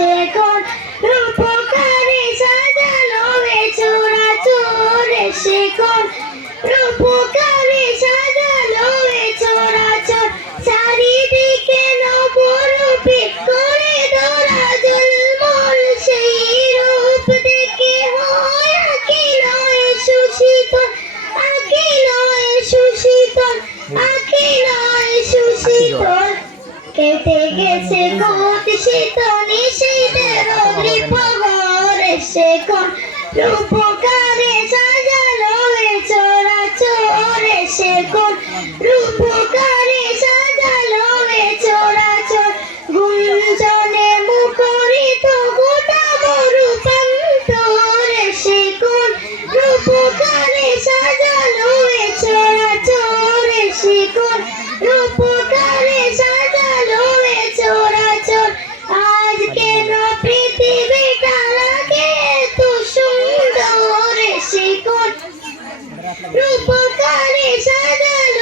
সে কোন রূপকারে সাজালো এ চরাচর সে কোন রূপকারে সাজালো এ চরাচর চারিদিকে নবরূপে করে ধরা জলমল সেই রূপ দেখে হয় আঁকি নয় সুশীতল আঁকি নয় সুশীতল আঁকি নয় সুশীতল কেটে গেছে কোট শীতনি শীতের অগ্নিপ্রহর সে কোন রূপকারে সাজালো এ চরাচর সে কোন রূপকারে সাজালো এ চরাচর গুঞ্জনে মুখরিত গোটা মরুপ্রান্তর সে কোন রূপকারে সাজালো এ চরাচর সে কোন রূপকারে সাজালো এ চরাচর আজ কেন পৃথিবীটা লাগে এত সুন্দর সে কোন রূপকারে সাজালো